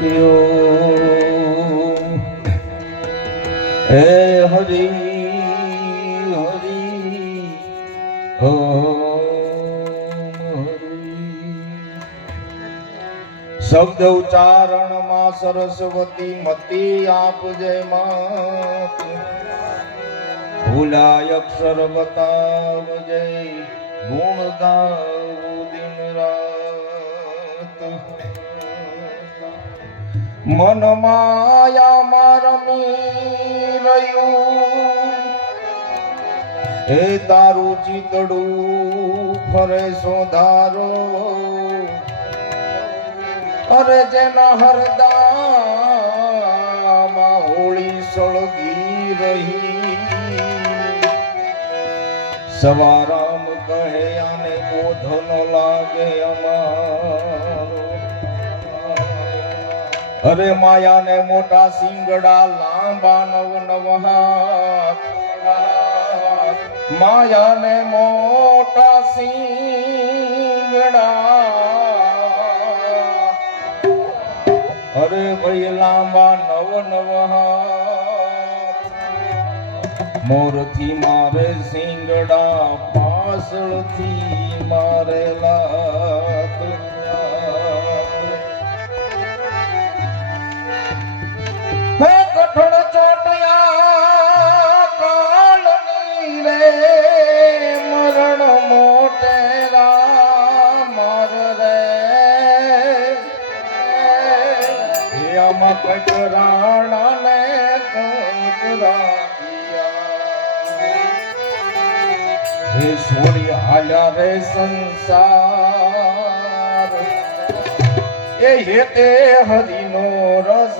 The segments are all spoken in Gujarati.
હે હરી હરી શબ્દ ઉચ્ચારણમાં સરસ્વતી મતી આપજે મા ભૂલાય અક્ષર બતાવજે ગુણ ગાવું દિન રાત. મન માયામાં રમી રહ્યું એ તારું ચિતડું ફરે સોધારો. અરે જેના હરદામાં હોળી સળગી રહી. સવારામ કહે, આને બોધનો લાગે અમારો. અરે માયાને મોટા સિંગડા લાંબા નવ નવ હાથ માયાને મોટા સિંગડા. અરે ભાઈ લાંબા નવ નવ હાથ મોરથી મારે સિંગડા પાસળથી મારે હે આમાં કચરાણા ને હે છોડી હાલ્યા રે સંસાર. એ હરિનો રસ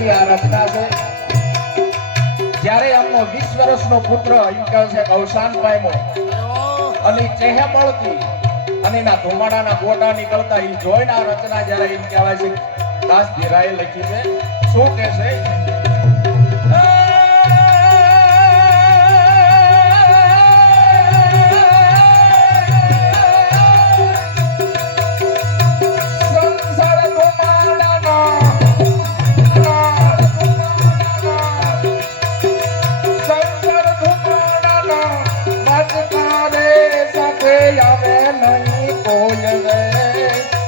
દાસ આરાધના છે. જ્યારે એમનો વીસ વર્ષનો પુત્ર કહે છે અવસાન પામ્યો અને ઈ ચહેબળથી અને એના ધુમાડાના ગોટા નીકળતા એ જોઈને આ રચના જ્યારે એમ કહેવાય છે, દાસ ધીરાએ લખી છે. શું કે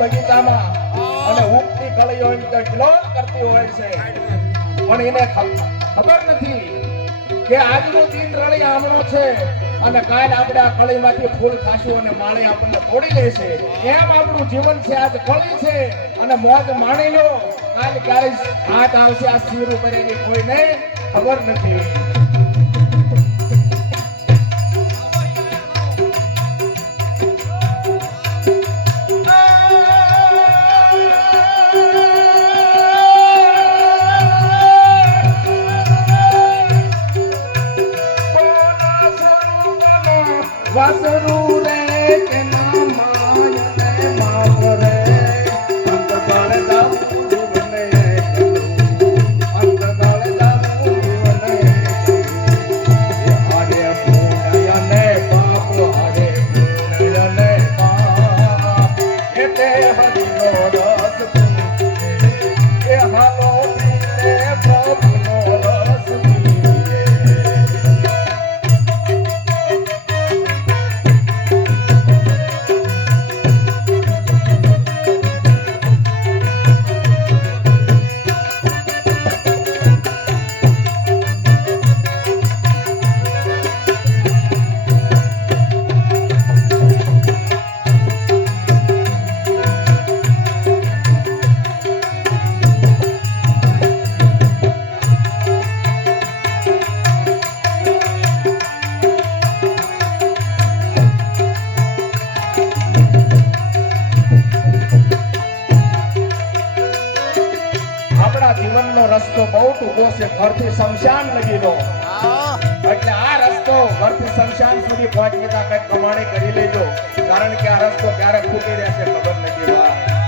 બગીચામાં. અને ઉગતી કળીઓ કરતી હોય છે. પણ એને ખબર નથી કે આજનો દિન રળી આમણો છે અને કાલ આપણે આ કળીમાંથી ફૂલ ખાશું અને માળી આપણને તોડી લેશે. એમ આપણું જીવન છે, આજ કળી છે અને મોજ માણી લો. કાલ ક્યારે હાથ આવશે આ શિવ ઉપર એની કોઈને ખબર નથી. Gracias. આપણા જીવનનો રસ્તો બહુ ટૂંકો છે ઘરથી શમશાન લગીનો એટલે આ રસ્તો ઘરથી શમશાન સુધી પહોંચતા કંઈક કમાણી કરી લેજો. કારણ કે આ રસ્તો ક્યારે ખૂટી રહેશે ખબર નથી.